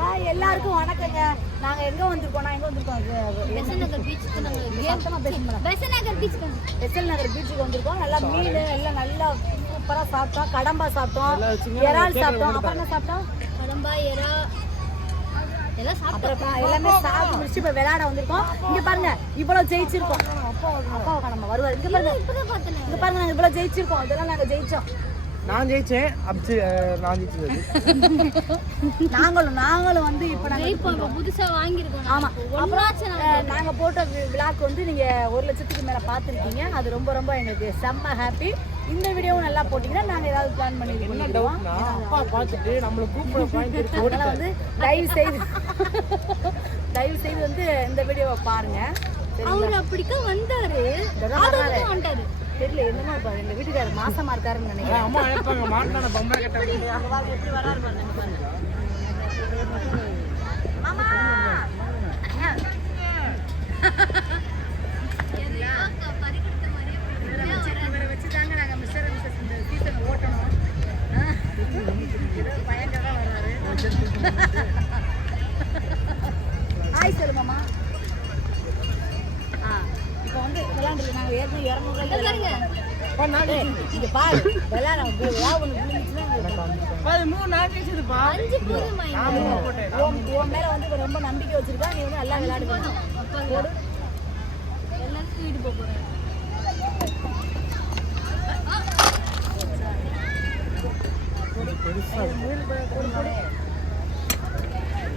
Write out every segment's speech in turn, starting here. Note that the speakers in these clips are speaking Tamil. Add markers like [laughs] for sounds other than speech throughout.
ஆ, எல்லாருக்கும் வணக்கங்க. நாங்க எங்க வந்திருக்கோம்னா எங்க வந்திருக்கோம்? இது- பெசநகர் பீச்சுக்கு நாங்க பேசுங்க பெசநகர் பீச்சுக்கு எஸ்எல் நகர் பீச்சுக்கு வந்திருக்கோம். நல்லா மீன் எல்லாம் நல்லா சூப்பரா சாப்பிட்டோம். கடம்பா சாப்பிட்டோம். இறால் சாப்பிட்டோம். அப்புறம் என்ன சாப்பிட்டோம்? கடம்பா எறா எல்லாம் சாப்பிட்டோம். எல்லாமே சாப்பிட்டு முடிச்சு இப்ப விளையாட வந்திருக்கோம். இங்க பாருங்க இவ்வளவு ஜெயிச்சிருக்கோம். அப்பாவை கடம்ப வருவாரு. இங்க பாருங்க. இங்க பாருங்க நாங்க இவ்வளவு ஜெயிச்சிருக்கோம். இதெல்லாம் நாங்க ஜெயிச்சோம். நான் ஜெயிச்சேன். அப்சி நான் ஜெயிச்சது. நாங்களும் நாங்களும் வந்து இப்ப நாங்க இப்போ இப்போ புதுசா வாங்கியிருக்கோம். ஆமா. ஒன்னாச்சு அப்புறம் அஹ், நாங்க போட்ட விழாக்கு வந்து நீங்க ஒரு லட்சத்துக்கு மேல பாத்திருக்கீங்க. அது ரொம்ப ரொம்ப எங்களுக்கு செம்ம ஹாப்பி இந்த வீடியோவும் நல்லா போட்டீங்கன்னா நாங்க ஏதாவது பிளான் பண்ணி நான் அப்பா பார்த்துட்டு நம்மளை கூப்பிட [laughs] பாயிண்ட் அதனால வந்து தயவு செய்து [laughs] தயவு செய்து வந்து இந்த வீடியோவை பாருங்க. சரிங்களா? அவர் அப்படிக்கா வந்தாரு. இதெல்லாம் தெரியல என்னமோ இப்ப எங்க வீட்டுக்காரர் மாசமா இருக்காருன்னு நினைக்கிறேன். அம்மா அழைப்பாங்க மாட்டான பொம்மை கட்ட எப்படி வராரு பாருங்க இங்க [laughs] மூணு மூணு போட்டேன். உன் மேல வந்து ரொம்ப நம்பிக்கை வச்சிருக்கா நீ வந்து நல்லா போக போறேன்.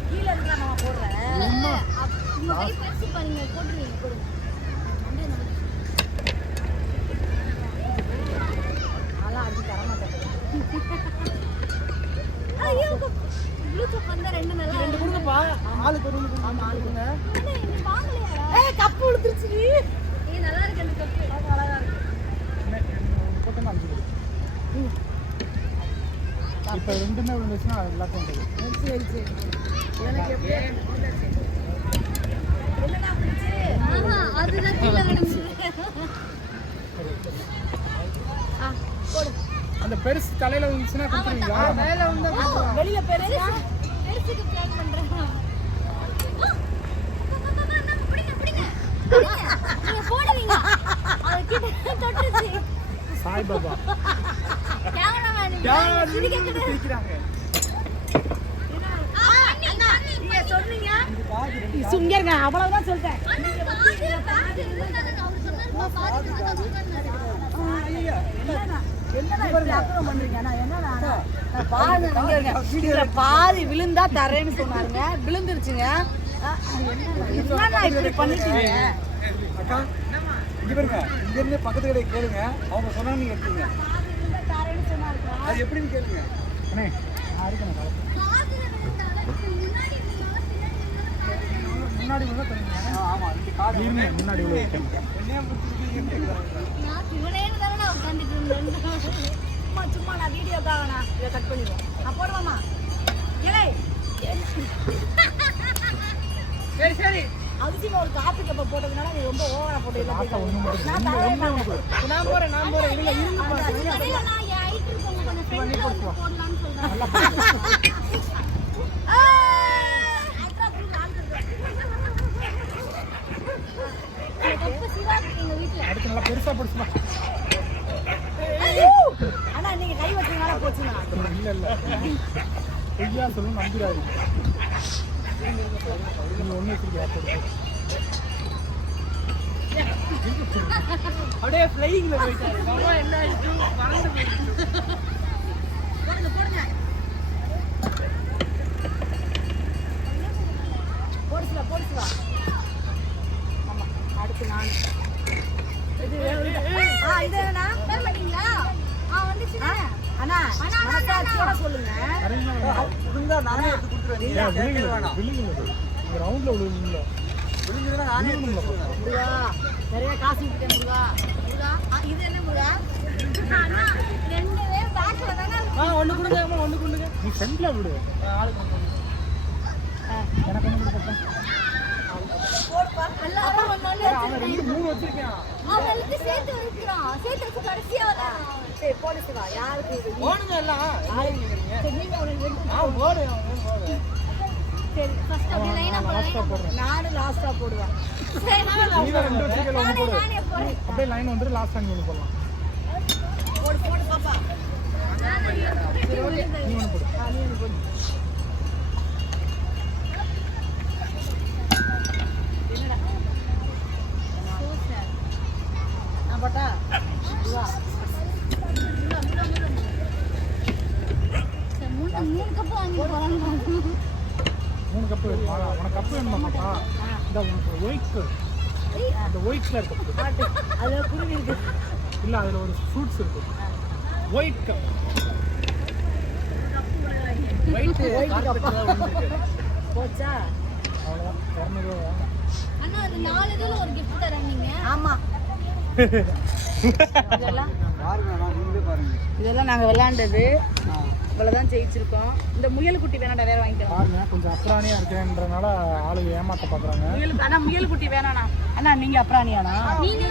கீழே இருக்கா நான் போடுறேன். உங்க கை பெருசு பாருங்க போட்டுருவீங்க போடுங்க வந்து நம்ம நான்லாம் அடிச்சு தர மாட்டேன் ஐயோ ப்ளூடூத் வந்தா ரெண்டு நல்லா ரெண்டு கொடுங்கப்பா ஆளுக்கு ஒரு கொடுங்க ஆமா ஆளுக்கு கொடுங்க என்ன, இது வாங்கலையாடா ஏய் கப்பு விழுந்துருச்சு நீ. நல்லா இருக்கு அந்த கப்பு. அழகா இருக்கு. இப்போ ரெண்டுமே விழுந்துச்சுன்னா அது எல்லாத்தையும் கொடு. சரி சரி எனக்கு அந்த பெருசு தலையில விழுந்துச்சுன்னா கொடுத்துருவீங்களா? மேல வந்து வெளியில பெருசா? பெருசுக்கு பிளான் பண்றேன். சுங்க இருங்க அவ்வளவுதான் சொல்லிட்டேன் பாதி விழுந்தா தரேன்னு சொன்னாருங்க. விழுந்துருச்சுங்க. அக்கா இங்க பாருங்க. இங்க இருந்து பக்கத்து கடை கேளுங்க. அவங்க சொன்னா நீங்க எடுத்துங்க அது எப்படின்னு கேளுங்க. அண்ணே நான் இருக்கேன் முன்னாடி உள்ள தருங்க ஆமா முன்னாடி உள்ள சும்மா சும்மா நான் வீடியோக்காக நான் இதை கட் பண்ணிடுவோம். நான் போடுவாமா ஏலே [laughs] சரி சரி. அதிசயம் ஒரு காப்பி கப்பை போட்டதுனால நீ ரொம்ப ஓவரா போட்டு நான் தரேன் நான் போறேன் நான் போறேன் இல்ல வீட்டுல? அடுத்து நல்லா பெருசா பிடிச்சுமா ஆனா நீங்க கை வச்சதுனால போச்சுண்ணா. இல்ல இல்ல. சொல்லணும் நம்பிடாது அப்படியே ஃப்ளைங்ல போயிட்டாரு மாமா என்ன ஆயிடுச்சு பறந்து போயிடுச்சு ரெண்டு மூணு வச்சிருக்கேன். அவங்களுக்கு சேர்த்து வைக்கிறான் சேர்த்து வச்சு கடைசியா வரான் சரி போடு சிவா. யாருக்கு ஓடுங்க எல்லாம். சரி, நீங்க ஒரு ரெண்டு ஆ ஓடு சரி ஃபர்ஸ்ட் அப்படியே லைனா லாஸ்ட்டாக போடுறேன். நானும் லாஸ்டா போடுவேன். சரி நீ ரெண்டு வச்சுக்கல ஒன்று போடு. நானே போறேன் அப்படியே லைன் வந்துட்டு லாஸ்ட் நீ ஒன்று போடலாம். போடு போடு பாப்பா. நீ ஒன்று போடு. நீ எனக்கு போடு. போட்டா மூணு மூணு கப்பு வாங்கி மூணு கப்பு வேணுமா? உனக்கு கப்பு வேணுமா பாப்பா இந்த உனக்கு ஒயிட் அந்த ஒயிட் கலர் கப்பு. அதுல குருவி இருக்கு இல்லை அதில் ஒரு ஃப்ரூட்ஸ் இருக்கு. White cup. ஒயிட் போச்சா அவ்வளோதான் இரநூறுவா. அண்ணா அது நாலு இதுல ஒரு gift தரேன் நீங்க. ஆமா. இதெல்லாம் இதெல்லாம் நாங்க விளையாண்டது. இவ்வளவுதான் ஜெயிச்சிருக்கோம். இந்த முயல் குட்டி வேணாடா வேற வாங்கிக்கலாம். பாருங்க கொஞ்சம் அப்ராணியாக இருக்கேன்றனால ஆளுங்க ஏமாத்த பார்க்குறாங்க முயல் ஆனா முயல் குட்டி வேணாண்ணா. அண்ணா நீங்க அப்புறாணியாண்ணா நீங்க?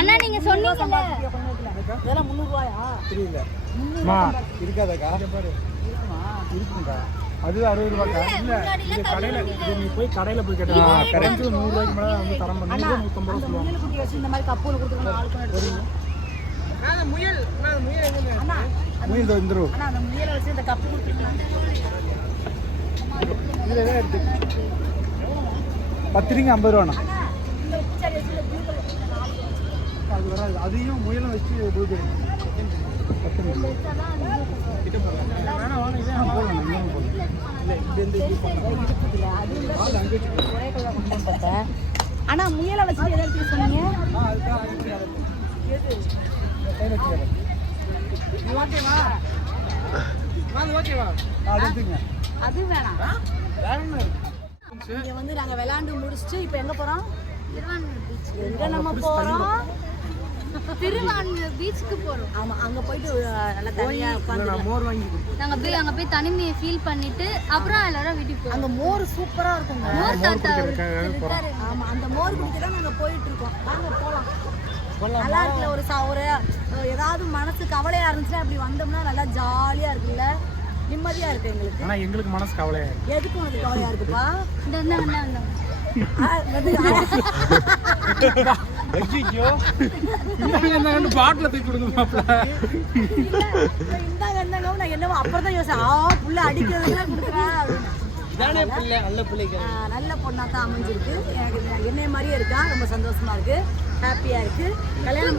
அண்ணா நீங்க சொன்னீங்கல்ல. இதெல்லாம் முந்நூறுவாயா தெரியல அம்மா இருக்காதாக்கா. பாரு. அது அறுபது ரூபாக்கா இல்லை இது கடையில் இது நீ போய் கடையில் போய் கேட்டா கரெக்டு நூறுரூவாய்க்கு மேலே வந்து தரம் பண்ணி. நூற்றம்பது ரூபா சொல்லுவாங்க. முயல் இந்த மாதிரி கப்பூல எடுத்துக்கோங்க அண்ணா முயல் வந்துடும் அண்ணா அந்த முயலை வச்சு இந்த கப்பு கொடுத்துருக்கோம் இதில் எதாவது எடுத்து. பத்து ரிங்க ஐம்பது ரூபாண்ணா. இந்த இந்த. அது வராது. அதையும் முயலும் வச்சு கொடுக்குறீங்க பத்து ரிங்க வேணா வாங்க அண்ணா முயலை வச்சு எதை எடுத்துக்க சொன்னீங்க? அது வேணாம். இங்க வந்து நாங்க விளையாண்டு முடிச்சுட்டு இப்போ எங்க போறோம்? எங்க நம்ம போறோம்? திருவான்மையூர் பீச்சுக்கு போறோம். ஆமா அங்க போயிட்டு நல்லா தனியா உட்காந்து மோர் வாங்கி போய் அங்க போய் தனிமையை ஃபீல் பண்ணிட்டு அப்புறம் எல்லாரும் வீட்டுக்கு போறோம் அங்க மோர் சூப்பரா இருக்குங்க மோர் தாத்தா போகிறோம் ஆமா அந்த மோர் குடிக்க தான் நாங்க போயிட்டு இருக்கோம். வாங்க போலாம். நல்லா இருக்குல்ல ஒரு ச- ஒரு ஏதாவது மனசு கவலையா இருந்துச்சுன்னா அப்படி வந்தோம்னா நல்லா ஜாலியா இருக்குல்ல. நிம்மதியா இருக்கு எங்களுக்கு. ஆனால் எங்களுக்கு மனசு கவலையா இருக்கு. எதுக்கு உனக்கு கவலையா இருக்குப்பா? இந்த ஆ, [laughs] ஐயோ இந்த பாட்டில் தூக்கி இந்தாங்க இந்தாங்க நான் என்னவோ அப்புறம் தான் யோசிச்சேன். ஆ புள்ள அடிக்கிறதுலாம் கொடுக்குறா இதானே பிள்ளை நல்ல பிள்ளைங்க நல்ல பொண்ணா தான் அமைஞ்சிருக்கு. எனக்கு என்னைய மாதிரியே இருக்கா? ரொம்ப சந்தோஷமா இருக்கு. ஹாப்பியா இருக்கு. கல்யாணம்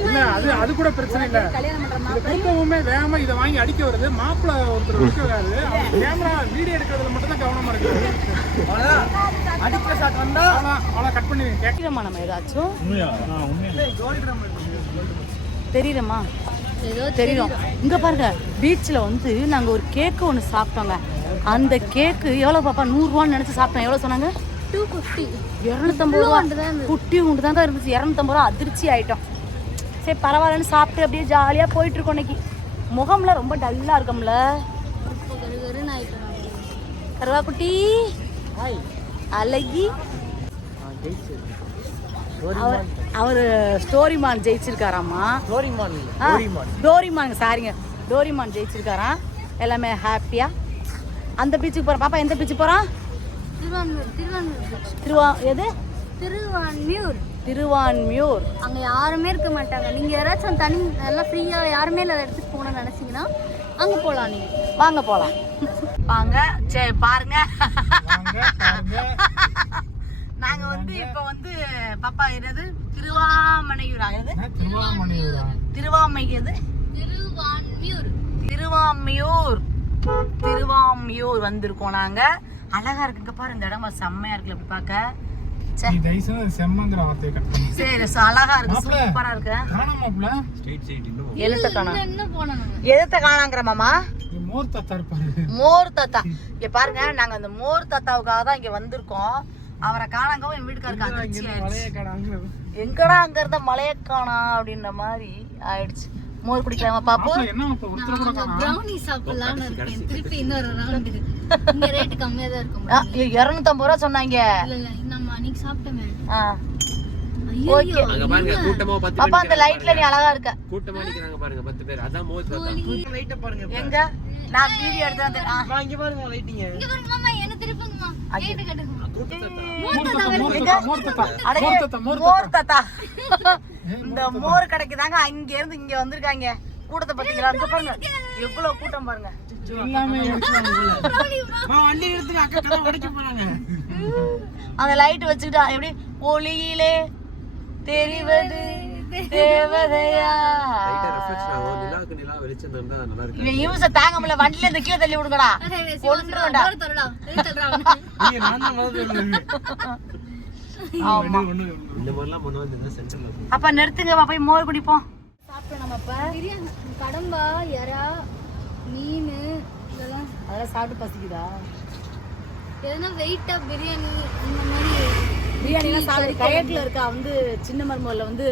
இல்ல அது அது கூட பிரச்சனை இல்ல. கல்யாணம் பண்ற மாப்பிள்ளை. வேகமா இதை வாங்கி அடிக்க வருது. மாப்பிள்ள ஒருத்தர் [laughs] வராது கேமரா வீடியோ எடுக்கிறதுல மட்டும் தான் கவனமா இருக்கு. அடிக்கிற ஷாட் வந்தா அவ்வளோ கட் பண்ணி தெரியுமா நம்ம ஏதாச்சும்? உண்மையா? ஏதோ தெரியும். இங்க பாருங்க பீச்சில் வந்து நாங்க ஒரு கேக்கு ஒன்று சாப்பிட்டோங்க. அந்த கேக்கு எவ்வளோ பாப்பா? நூறுரூவான்னு நினச்சி சாப்பிட்டோம் எவ்வளோ சொன்னாங்க? டூ ஃபிஃப்டி இரநூத்தம்பது ரூபா. தான். குட்டி உண்டு தாங்க இருந்துச்சு. இரநூத்தம்பது ரூபா அதிர்ச்சி ஆயிட்டோம். சரி பரவாயில்லன்னு சாப்பிட்டு அப்படியே ஜாலியாக போயிட்டு இருக்கோம் இன்னைக்கு. முகம்ல ரொம்ப டல்லாக இருக்கும்ல. கருவா குட்டி அழகி. அவர் அவர் ஸ்டோரிமான் ஜெயிச்சிருக்காராமா டோரிமான் டோரிமான் சாரிங்க டோரிமான் ஜெயிச்சிருக்காராம். எல்லாமே ஹாப்பியா அந்த பீச்சுக்கு போகிறோம் பாப்பா எந்த பீச்சுக்கு போகிறோம் திருவான்மையூர் திருவான்மையூர். திருவா எது? திருவான்மியூர். திருவான்மியூர். அங்க யாருமே இருக்க மாட்டாங்க. நீங்க யாராச்சும் தனி நல்லா ஃப்ரீயா யாருமே இல்லாத இடத்துக்கு போகணும்னு நினைச்சீங்கன்னா அங்க போலாம் நீங்க. வாங்க போகலாம் வாங்க சரி பாருங்க. வாங்க பாருங்க நாங்க வந்து இப்போ வந்து பாப்பா என்னது? திருவாமணையூரா எது? திருவாமணியூரா திருவாமை எது? திருவான்மியூர். திருவாமியூர். திருவாமியூர் வந்திருக்கோம் நாங்க. அழகா இருக்குங்க பாரு இந்த இடம் செம்மையா இருக்குல்ல இப்படி பார்க்க. மோர் தாத்தா இருப்பாரு. மோர் தாத்தா. இங்க பாருங்க நாங்க அந்த மோர் தாத்தாவுக்காக தான் இங்க வந்திருக்கோம். அவரை காணாங்கவும் என் வீட்டுக்காருக்கு அதிர்ச்சி ஆயிடுச்சு எங்கடா அங்க இருந்த மலைய காணா அப்படின்ற மாதிரி ஆயிடுச்சு. மோர் குடிக்கலாமா பாப்போம் என்ன ப்ரௌனி சாப்பிடலாம்னு இருக்கேன். திருப்பி இன்னொரு [laughs] ரவுண்டு இங்க ரேட் கம்மியா தான் இருக்கும். இரநூத்தம்பது ரூபா சொன்னாங்க. இல்ல இல்ல நம்ம அன்னைக்கு சாப்பிட்டோமே. பாருங்க பாப்பா அந்த லைட்ல நீ அழகா இருக்க. கூட்டமா நிக்கிறாங்க பாருங்க பத்து பேர். அதான் மோத் பார்த்தா. எங்க? நான் வீடியோ எடுத்து வந்து ஆ. இங்க பாருங்க மாமா கேட்டு கேட்டு அடே, மோர் தாத்தா. இந்த மோர் கடைக்கு தாங்க அங்க இருந்து இங்க வந்திருக்காங்க. கூட்டத்தை பாத்தீங்களா அங்க பாருங்க. எவ்வளவு கூட்டம் பாருங்க. [laughs] அந்த லைட் வச்சுக்கிட்டா எப்படி? ஒளியிலே தெரிவது தேவதையா? லைட்டா ரிஃப்ளெக்ஷன் ஆகும். நிலாவுக்கு நிலா வெளிச்சம் இருந்தா நல்லா இருக்கு இவன் யூஸ தாங்க முடியல வண்டில இருந்து கீழே தள்ளி விடுங்கடா. [laughs] கொன்றுடா அப்ப நிறுத்துங்க போய் மோர் குடிப்போம். சாப்பிட்டோம் நம்ம அப்ப. பிரியாணி கடம்பா எறா மீன் இதெல்லாம். அதெல்லாம் சாப்பிட்டு பசிக்குதா? எதனா வெயிட்டா பிரியாணி இந்த மாதிரி. பிரியாணிலாம் சாப்பிட்டு டயட்ல இருக்கா? வந்து சின்ன மருமகளில் வந்து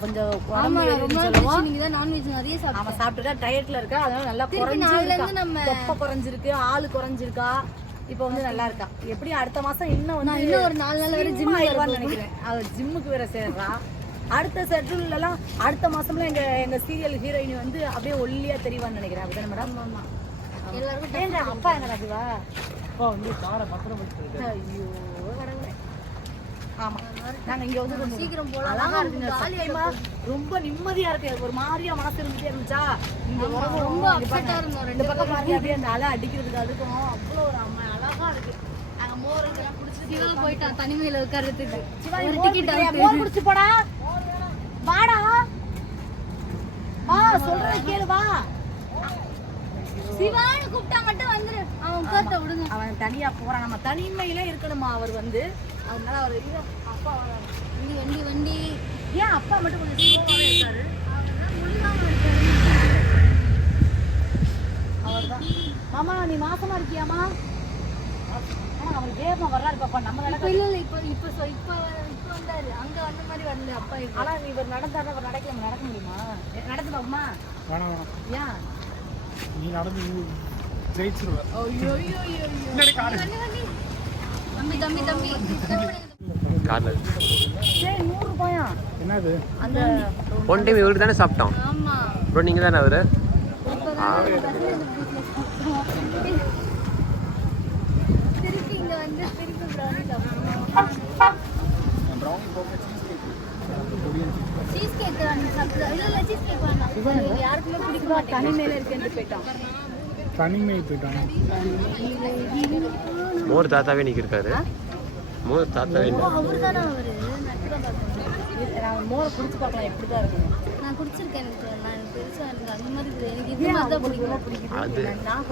கொஞ்சம் ஆமா ரொம்ப சொல்லுவோம். நீங்க தான் நான்வெஜ் நிறைய சாப்பிட்டோம் அவன் சாப்பிட்டுட்டா டயட்ல இருக்கா? அதனால நல்லா குறைஞ்சிருக்கா. நம்ம தொப்பை குறைஞ்சிருக்கு ஆளு குறைஞ்சிருக்கா. இப்போ வந்து நல்லா இருக்கா எப்படி அடுத்த மாசம் இன்னும் வந்து நான் இன்னும் ஒரு நாலு நாள் வரை ஜிம் ஆயிடுவான்னு நினைக்கிறேன். அவ ஜிம்முக்கு வேற சேர்றா. அடுத்த செட்யூல்ல எல்லாம் அடுத்த மாசம்ல எங்க எங்க சீரியல் ஹீரோயின் வந்து அப்படியே ஒல்லியா தெரியவான்னு நினைக்கிறேன். அப்படிதானே மேடம் ஆமா எல்லாருக்கும் அப்பா எங்க ராஜுவா அப்பா வந்து காரை பத்திரம் வச்சிருக்காரு. ஐயோ ஆமா. நாங்க இங்க வந்து கொஞ்சம் சீக்கிரம் போலாம். ரொம்ப நிம்மதியா இருக்கு. ஒரு மாதிரியா மனசு இருந்துட்டே இருந்துச்சா? இங்க ரொம்ப இருந்தோம் ரெண்டு பக்கம் அப்படியே அந்த அலை அடிக்கிறதுக்கு அதுக்கும் அவ்வளோ ஒரு அம்மா அழகா இருக்கு நாங்க மோர் இதெல்லாம் குடிச்சிட்டு சிவா போயிட்டான் தனிமையில உட்கார்றதுக்கு சிவா, நீ ஒரு டிக்கெட்? மோர் குடிச்சு போடா. வாடா. வா சொல்றத கேளு வா. சிவான்னு கூப்பிட்டா மட்டும் வந்துரு. அவன் உட்கார்த்த விடுங்க. அவன் தனியா போறான் நம்ம தனிமையில இருக்கணுமா அவர் வந்து? அதனால அவர் அப்பா. வண்டி வண்டி வண்டி. ஏன் அப்பா மட்டும் கொஞ்சம் ஸ்லோவாவே இருக்காரு? அவர்தான் மாமா நீ மாசமா இருக்கியாமா ஆனா அவர் வேகமா வர்றாரு பாப்பா. நம்ம இப்ப நடக்க இல்ல இல்ல இப்ப இப்ப இப்ப இப்ப வந்தாரு. அங்க வந்த மாதிரி வரல அப்பா இப்ப ஆனா இவர் நடந்தாருன்னா அவர் நடக்க நடக்க முடியுமா? நடந்து பாப்போமா வேணாம் வேணாம். ஏன் நீ நடந்து ஜெயிச்சிருவ தம்பி தம்பி தம்பி. கார்ல. நூறு ரூபாயா? என்னது? அந்த ஒன் டைம் இவருக்கு தானே சாப்பிட்டோம். ஆமா. அப்புறம் நீங்க தானே அவரு திருப்பி இங்க வந்து திருப்பி சீஸ் கேக் இல்ல இல்ல சீஸ் கேக் வேணாம் இது யாருக்குமே பிடிக்க மாட்டேங்குது தனிமையில இருக்கேன்னு போயிட்டான் தனிமை போயிட்டான் மோர் தாத்தாவே நிக்க இருக்காரு மோர் தாத்தாவே நிக்க- அவர் தானே அவரு நட்டுதான் பார்க்கணும் இது நான் மோரை குடிச்சு பார்க்கலாம் எப்படிதான் இருக்கும் நான் குடிச்சிருக்கேன் எனக்கு அந்த மாதிரி எனக்கு இது பிடிக்குது அது நான்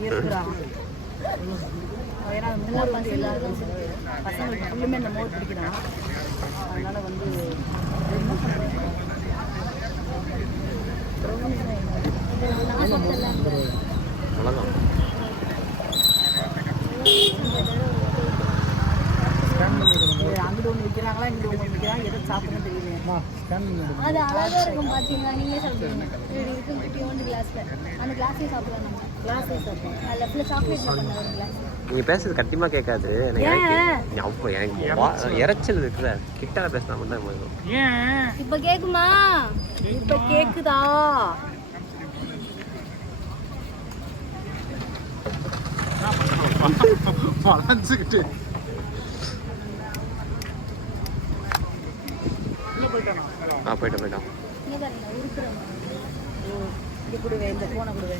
ஈர்க்கிறான் ஏன்னா மோர் வந்து எல்லாருக்கும் பசங்களுக்கு ஃபுல்லுமே இந்த மோர் பிடிக்கிறான் அதனால வந்து என்ன நான் சாப்பிட்டல அவ்வளவுதான் ஸ்கேன் பண்ணிடுங்க இது அங்கிட்டு எதை சாப்பிடணும் தெரியல அது அழகா இருக்கும் பாத்தீங்களா? நீங்களே சாப்பிடுவீங்க இப்படி இருக்கும் குட்டியோண்டு கிளாஸ்ல அந்த கிளாஸ்லயே சாப்பிடலாம் நம்ம. கிளாஸ் சாப்பிடணும் அது லெஃப்ட்ல சாக்லேட்ல பண்ண ஒரு கிளாஸ் நீங்க பேசுறது கண்டிப்பா கேட்காது. எனக்கு எனக்கு அப்போ எனக்கு வா- இரைச்சல் இருக்குல்ல. கிட்ட பேசினா மட்டும் தான் போதும். ஏன்? இப்ப கேக்குமா? இப்போ கேக்குதா? வளைஞ்சுக்கிட்டு ஆ போயிட்டோம் போயிட்டோம் இங்க பாருங்க உருக்குறோம் இது கொடுவே இந்த ஃபோனை கொடுவே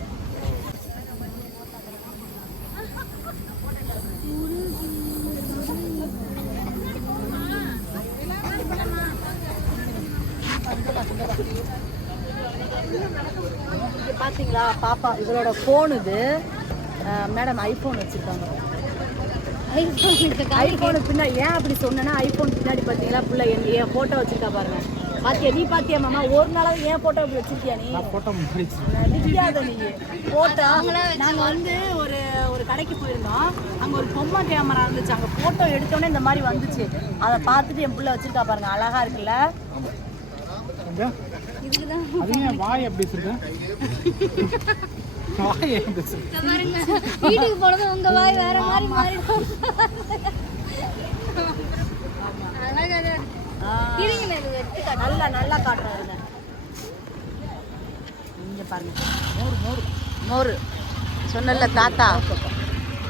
இங்க பாத்தீங்களா? பாப்பா இவரோட ஃபோன் இது. மேடம் ஐஃபோன் வச்சிருக்காங்க. ஐஃபோனு பின்னாடி ஏன் அப்படி சொன்னேன்னா ஐஃபோன் பின்னாடி பார்த்தீங்களா புள்ள என் என் ஃபோட்டோ வச்சிருக்கா பாருங்க. பாத்தியா நீ பாத்தியா மாமா? ஒரு நாளாவது என் ஃபோட்டோ அப்படி வச்சிருக்கியா நீ? போட்டோ நடிக்காத நீ. போட்டோ நாங்க வந்து ஒரு ஒரு கடைக்கு போயிருந்தோம். அங்க ஒரு பொம்மை கேமரா இருந்துச்சு. அங்க போட்டோ எடுத்தோடனே இந்த மாதிரி வந்துச்சு. அதை பார்த்துட்டு என் புள்ள வச்சிருக்கா பாருங்க. அழகா இருக்குல்ல? இதுக்குதான் அது ஏன் வாய் எப்படி வச்சிருக்க வாய் ஏன் பேசுற இங்க பாருங்க. வீட்டுக்கு போனது உங்க வாய் வேற மாதிரி மாறிடும் அழகா நல்லா நல்லா இங்க பாருங்க. மோர் மோர். மோர். சொன்னல தாத்தா.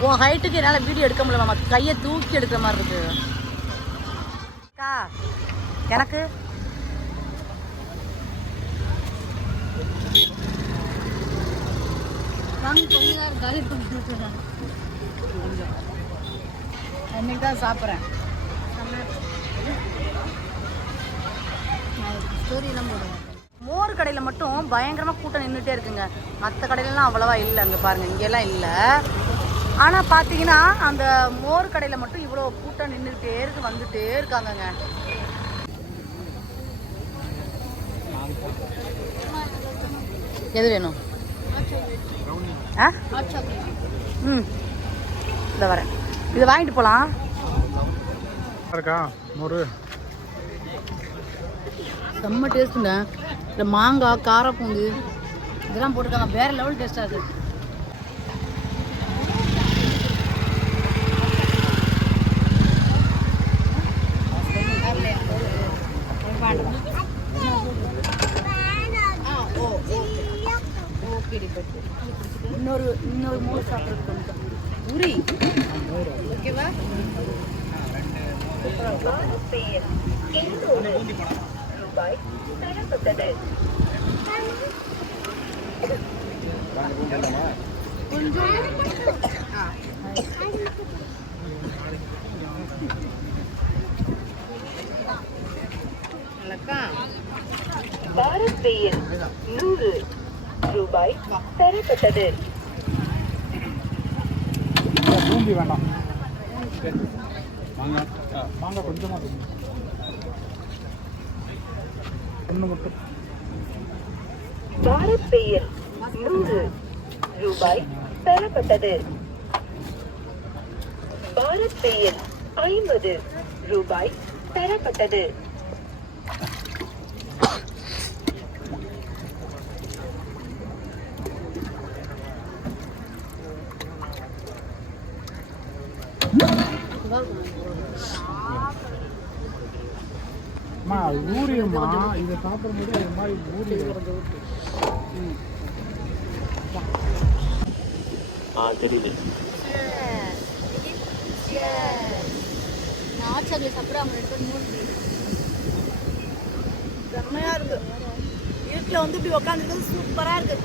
உன் ஹைட்டுக்கு என்னால் வீடியோ எடுக்க முடியல மாமா. கையை தூக்கி எடுக்கிற மாதிரி இருக்கு. அக்கா எனக்கு? இன்னைக்கு தான் சாப்பிட்றேன். ஸ்டோரியெல்லாம் மோர் கடையில் மட்டும் பயங்கரமாக கூட்டம் நின்றுட்டே இருக்குங்க. மற்ற கடையிலலாம் அவ்வளோவா இல்லை அங்கே பாருங்கள் இங்கெல்லாம் இல்லை. ஆனால் பார்த்தீங்கன்னா அந்த மோர் கடையில் மட்டும் இவ்வளோ கூட்டம் நின்றுக்கிட்டே இருக்கு வந்துட்டே இருக்காங்கங்க. எது வேணும்? ஆ? ம். இந்த வரேன். இதை வாங்கிட்டு போகலாம் இருக்கா மோர்? செம்ம டேஸ்ட்டுங்க. இந்த மாங்காய் காரப்பூண்டு இதெல்லாம் போட்டிருக்காங்க வேறு லெவல் டேஸ்ட்டாக இருக்குது இன்னொரு இன்னொரு மூணு சாப்பிட்றதுக்கு கொஞ்சம் உரி ஓகேவா பாரத் நூறு ரூபாய் பெறப்பட்டது பூந்தி வேண்டாம். மாங்காய் மாங்காய் கொஞ்சமாக ஒன்று மட்டும். பாரத் பெயில் நூறு ரூபாய் பெறப்பட்டது. பாரத் பெயில் ஐம்பது ரூபாய் பெறப்பட்டது. அம்மா ஊறிடுமா? இதை சாப்பிடும்போது ஒரு மாதிரி ஊறிடும் ஆ தெரியுது. நான் ஹாட் சாக்லேட் சாப்பிட அவங்க பேரும் மூணு செம்மையா இருக்கு. வீட்டில் வந்து இப்படி உட்காந்துருக்கிறது சூப்பரா இருக்கு.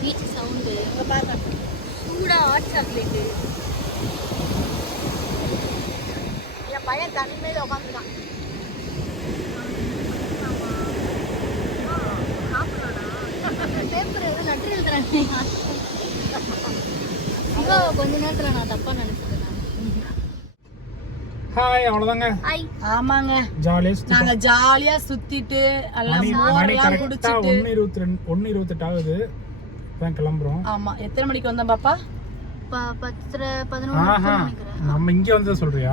பீச் சவுண்டு இங்க பாருங்க. சூடாக ஹாட் சாக்லேட்டு என் பையன் தண்ணி மேல உட்காந்துருக்கான் பேப்பர் கொஞ்ச நேரத்தில் நான் தப்பாக நினச்சிட்டேன். ஹாய் அவ்வளோதாங்க ஐ ஆமாங்க. நாங்க ஜாலியா சுத்திட்டு எல்லாம் மோரெல்லாம் குடிச்சிட்டு. ஒன்று இருபத்தி ரெண்டு ஒன்று இருபத்தெட்டு ஆகுது இப்போ கிளம்புறோம். ஆமா. எத்தனை மணிக்கு வந்தோம் பாப்பா? ப பத்தரை பதினொன்று ஆஹா. நினைக்கிறேன் நம்ம இங்கே வந்து சொல்றியா?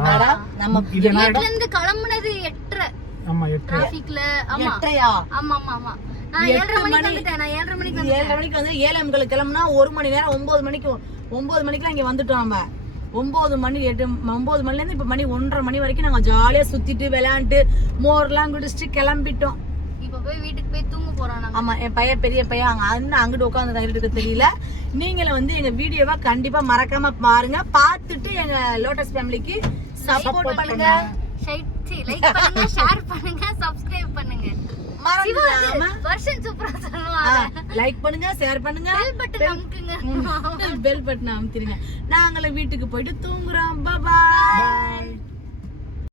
நம்ம வீட்டுல இருந்து கிளம்புனது எட்டரை ஆமா எட்டு டிராஃபிக்ல ஆமா. எட்டையா ஆமா ஆமா ஆமா நான் எட்டு ஏழரை மணிக்கு மணி. வந்துட்டேன் நான் ஏழரை மணிக்கு இது ஏழரை மணிக்கு வந்து ஏழு எம்களுக்கு கிளம்புனா ஒரு மணி நேரம் ஒன்பது மணிக்கு ஒன்பது மணிக்கெல்லாம் இங்க வந்துட்டோம் நம்ம ஒன்பது மணி எட்டு ஒன்பது மணில இருந்து இப்ப மணி ஒன்றரை மணி வரைக்கும் நாங்க ஜாலியா சுத்திட்டு விளையாண்டு மோர்லாம் குடிச்சிட்டு கிளம்பிட்டோம். போய் வீட்டுக்கு போய் தூங்க நாங்க ஆமா என் பையன் பெரிய பையன் அங்க அண்ணன் அங்கிட்டு உட்காந்து இருக்க தெரியல. நீங்களும் வந்து எங்க வீடியோவை கண்டிப்பா மறக்காம பாருங்க. பார்த்துட்டு எங்க லோட்டஸ் ஃபேமிலிக்கு சப்போர்ட் பண்ணுங்க. லைக் பண்ணுங்க ஷேர் பண்ணுங்க சப்ஸ்கிரைப் பண்ணுங்க. லைக் பண்ணுங்க ஷேர் பண்ணுங்க. பெல் பட்டன் அமுத்திருங்க. நாங்களும் வீட்டுக்கு போயிட்டு தூங்குறோம். பாய்